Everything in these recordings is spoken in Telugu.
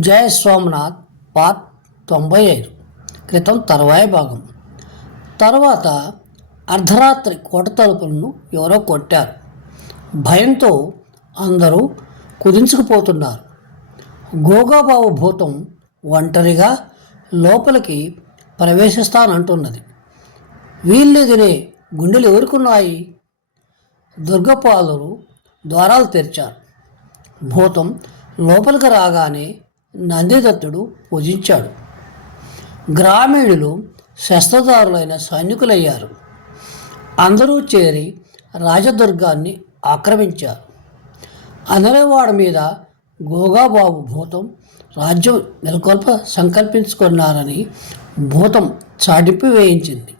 జయ సోమనాథ్ పార్ట్ 95 క్రితం తర్వాయి భాగం. తర్వాత అర్ధరాత్రి కోట తలుపులను ఎవరో కొట్టారు. భయంతో అందరూ కుదించుకుపోతున్నారు. గోగాబాబు భూతం ఒంటరిగా లోపలికి ప్రవేశిస్తానంటున్నది. వీళ్ళెదినే గుండెలు ఎవరుకున్నాయి? దుర్గపాలురు ద్వారాలు తెరిచారు. భూతం లోపలికి రాగానే నందిదత్తుడు పూజించాడు. గ్రామీణులు శస్త్రదారులైన సైనికులయ్యారు. అందరూ చేరి రాజదుర్గాన్ని ఆక్రమించారు. అనరేవాడ మీద గోగాబాబు భూతం రాజ్యం నెలకొల్ప సంకల్పించుకున్నారని భూతం చాటింపు వేయించింది.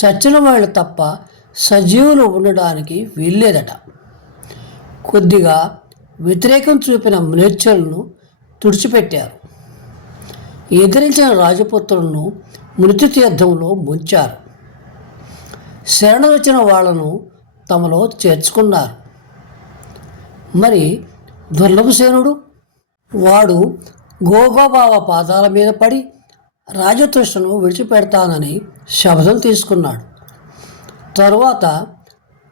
చచ్చిన వాళ్ళు తప్ప సజీవులు ఉండడానికి వీల్లేదట. కొద్దిగా వ్యతిరేకం చూపిన మ్లేచ్ఛులను తుడిచిపెట్టారు. ఎదిరించిన రాజపుత్రులను మృతి తీర్థంలో ముంచారు. శరణ వచ్చిన వాళ్లను తమలో చేర్చుకున్నారు. మరి దుర్లభసేనుడు, వాడు గోగాబావ పాదాల మీద పడి రాజతృష్ణను విడిచిపెడతానని శపథం తీసుకున్నాడు. తరువాత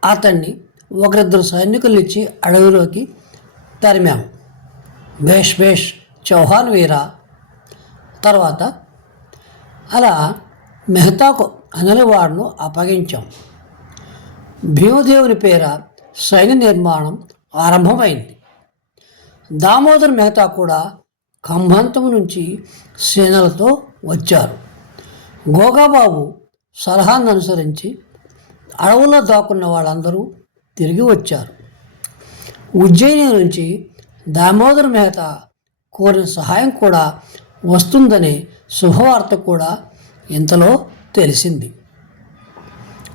అతన్ని ఒకరిద్దరు సైనికులిచ్చి అడవిలోకి తరిమాము. భేష్ భేష్ చౌహాన్ వీరా. తర్వాత అలా మెహతాకు అనలివాడును అప్పగించాం. భీమదేవుని పేర సైన్య నిర్మాణం ఆరంభమైంది. దామోదర్ మెహతా కూడా ఖంభంతం నుంచి సేనలతో వచ్చారు. గోగాబాబు సలహాన్ని అనుసరించి అడవుల్లో దాక్కున్న వాళ్ళందరూ తిరిగి వచ్చారు. ఉజ్జయిని నుంచి దామోదర్ మెహతా కోరిన సహాయం కూడా వస్తుందనే శుభవార్త కూడా ఇంతలో తెలిసింది.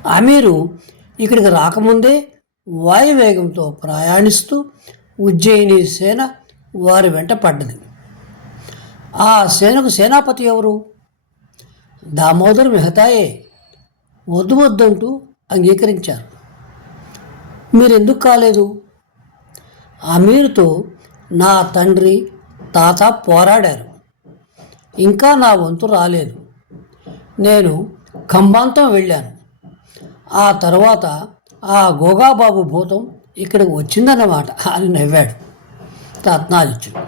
అమీరు ఇక్కడికి రాకముందే వాయువేగంతో ప్రయాణిస్తూ ఉజ్జయిని సేన వారి వెంట పడ్డది. ఆ సేనకు సేనాపతి ఎవరు? దామోదర్ మెహతాయే. వద్దు వద్దంటూ అంగీకరించారు. మీరెందుకు కాలేదు? అమీర్తో నా తండ్రి తాత పోరాడారు. ఇంకా నా వంతు రాలేదు. నేను ఖంభాంతం వెళ్ళాను. ఆ తర్వాత ఆ గోగాబాబు భూతం ఇక్కడికి వచ్చిందన్నమాట అని నవ్వాడు రత్నాదిత్యుడు.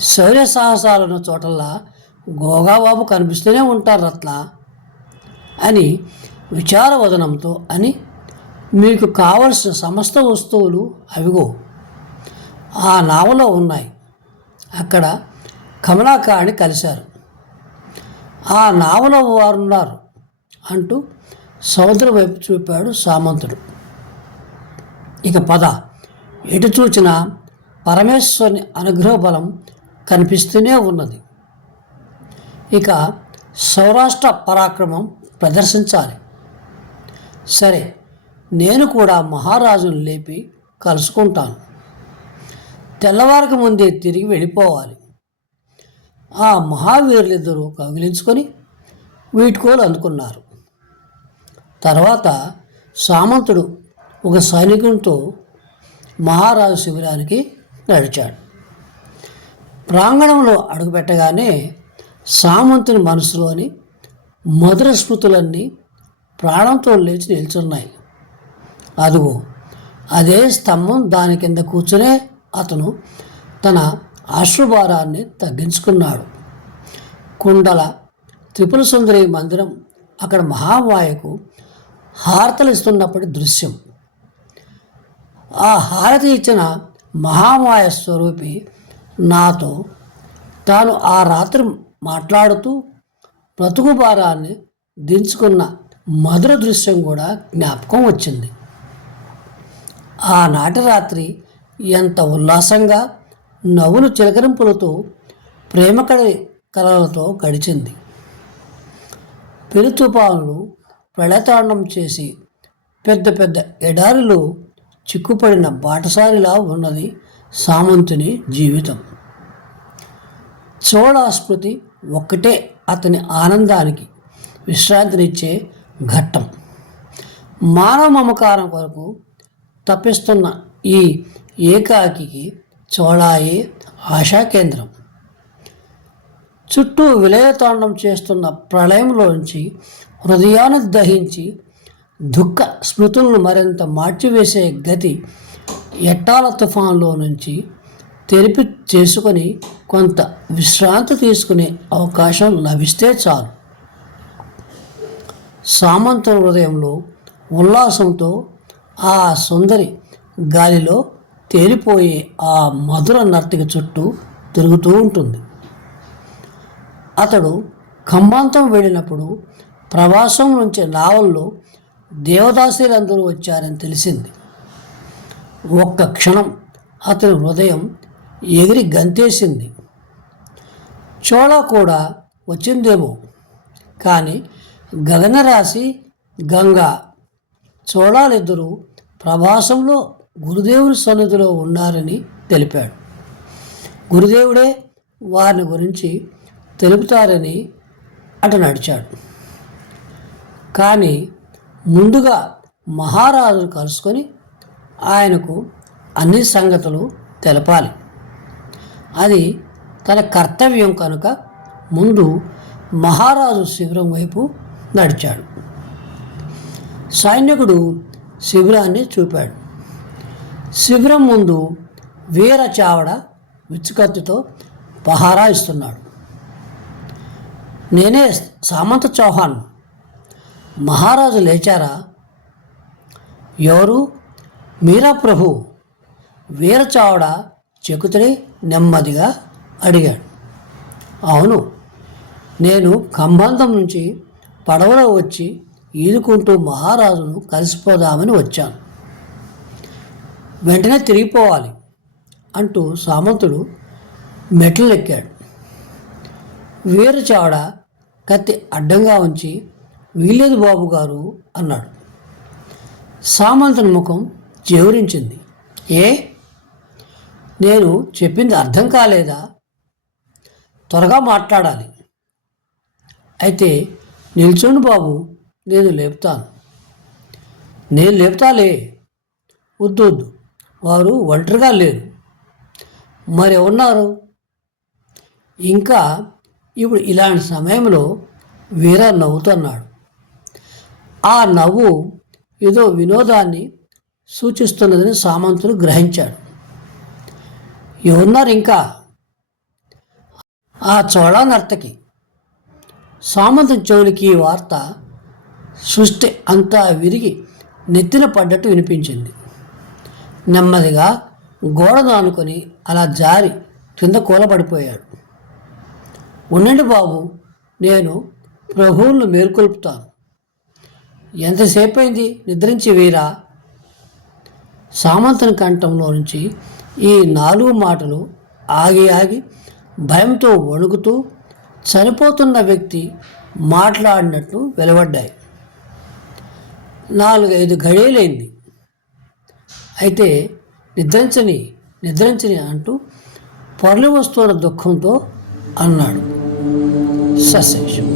శౌర్య సాహసాలున్న చోటల్లా గోగాబాబు కనిపిస్తూనే ఉంటారు రత్న అని విచారవదనంతో అని, మీకు కావలసిన సమస్త వస్తువులు అవిగో ఆ నావలో ఉన్నాయి. అక్కడ కమలాకారిని కలిశారు. ఆ నావలో వారున్నారు అంటూ సముద్రం వైపు చూపాడు సామంతుడు. ఇక పద, ఎటు చూచినా పరమేశ్వరుని అనుగ్రహ బలం కనిపిస్తూనే ఉన్నది. ఇక సౌరాష్ట్ర పరాక్రమం ప్రదర్శించాలి. సరే, నేను కూడా మహారాజును లేపి కలుసుకుంటాను. తెల్లవారికి ముందే తిరిగి వెళ్ళిపోవాలి. ఆ మహావీరులిద్దరూ కౌగిలించుకొని వీడ్కోలు అందుకున్నారు. తర్వాత సామంతుడు ఒక సైనికునితో మహారాజు శిబిరానికి నడిచాడు. ప్రాంగణంలో అడుగుపెట్టగానే సామంతుని మనసులోని మధుర స్మృతులన్నీ ప్రాణంతో లేచి నిల్చున్నాయి. అదుగో అదే స్తంభం, దాని కింద కూర్చునే అతను తన అశ్రుభారాన్ని తగ్గించుకున్నాడు. కుండల త్రిపుర సుందరి మందిరం అక్కడ మహామాయకు హారతలు ఇస్తున్నప్పటి దృశ్యం. ఆ హారతి ఇచ్చిన మహామాయ స్వరూపి నాతో తాను ఆ రాత్రి మాట్లాడుతూ బ్రతుకు భారాన్ని దించుకున్న మధుర దృశ్యం కూడా జ్ఞాపకం వచ్చింది. ఆనాటి రాత్రి ఎంత ఉల్లాసంగా నవ్వులు చిలకరింపులతో ప్రేమకడి కలలతో గడిచింది. పెను తుఫానులు ప్రళయతాండం చేసి పెద్ద పెద్ద ఎడారిలో చిక్కుపడిన బాటసారిలా ఉన్నది సామంతుని జీవితం. చోళాస్మృతి ఒక్కటే అతని ఆనందానికి విశ్రాంతినిచ్చే ఘట్టం. మానవ మమకారం కొరకు తప్పిస్తున్న ఈ ఏకాకికి చోళాయి ఆశా కేంద్రం. చుట్టూ విలయతాండం చేస్తున్న ప్రళయంలోంచి హృదయాన్ని దహించి దుఃఖ స్మృతులను మరింత మార్చివేసే గతి ఎట్టాల తుఫాన్లో నుంచి తెరిపి చేసుకొని కొంత విశ్రాంతి తీసుకునే అవకాశం లభిస్తే చాలు. సామంత హృదయంలో ఉల్లాసంతో ఆ సుందరి గాలిలో తేలిపోయే ఆ మధుర నర్తిక చుట్టూ తిరుగుతూ ఉంటుంది. అతడు ఖంబాంతం వెళ్ళినప్పుడు ప్రవాసం నుంచి నావల్లో దేవదాసీలందరూ వచ్చారని తెలిసింది. ఒక్క క్షణం అతని హృదయం ఎగిరి గంతేసింది. చోళ కూడా వచ్చిందేమో, కానీ గగనరాశి గంగా చోళాలిద్దరూ ప్రభాసంలో గురుదేవుని సన్నిధిలో ఉన్నారని తెలిపాడు. గురుదేవుడే వారిని గురించి తెలుపుతారని అటు నడిచాడు. కానీ ముందుగా మహారాజును కలుసుకొని ఆయనకు అన్ని సంగతులు తెలపాలి. అది తన కర్తవ్యం కనుక ముందు మహారాజు శిబిరం వైపు నడిచాడు. సైనికుడు శిబిరాన్ని చూపాడు. శిబిరం ముందు వీర చావడ విచ్చుకత్తితో పహారా ఇస్తున్నాడు. నేనే సామంత చౌహాన్. మహారాజు లేచారా? ఎవరు? మీరా ప్రభు. వీర చావడ చెకుతుని నెమ్మదిగా అడిగాడు. అవును, నేను ఖంబాంతం నుంచి పడవలో వచ్చి ఈదుకుంటూ మహారాజును కలిసిపోదామని వచ్చాను. వెంటనే తిరిగిపోవాలి అంటూ సామంతుడు మెట్లు ఎక్కాడు. వీరచావడ కత్తి అడ్డంగా ఉంచి వీలేదు బాబు గారు అన్నాడు. సామంతుని ముఖం జేవురించింది. ఏ, నేను చెప్పింది అర్థం కాలేదా? త్వరగా మాట్లాడాలి. అయితే నిల్చోండి బాబు, నేను లేపుతాను. నేను లేపుతాలే. వద్దు, వారు ఒంటరిగా లేరు. మరి ఉన్నారు? ఇంకా ఇప్పుడు ఇలాంటి సమయంలో వీర నవ్వుతున్నాడు. ఆ నవ్వు ఏదో వినోదాన్ని సూచిస్తున్నదని సామంతుడు గ్రహించాడు. ఎవరున్నారు ఇంకా? ఆ చోళా నర్తకి. సామంతుని చెవులకి ఈ వార్త సృష్టి అంతా విరిగి నెత్తిన పడ్డట్టు వినిపించింది. నెమ్మదిగా గోడ దానుకొని అలా జారి కింద కూలబడిపోయాడు. ఉండండి బాబు, నేను ప్రభువులను మేల్కొల్పుతాను. ఎంతసేపు అయింది నిద్రించి వీరా? సామంతుని కంఠంలో నుంచి ఈ 4 మాటలు ఆగి ఆగి భయంతో వణుకుతూ చనిపోతున్న వ్యక్తి మాట్లాడినట్టు వెలువడ్డాయి. 4-5 ఘడియలైంది. అయితే నిద్రించని అంటూ పొరలి వస్తున్న దుఃఖంతో అన్నాడు సశేషం.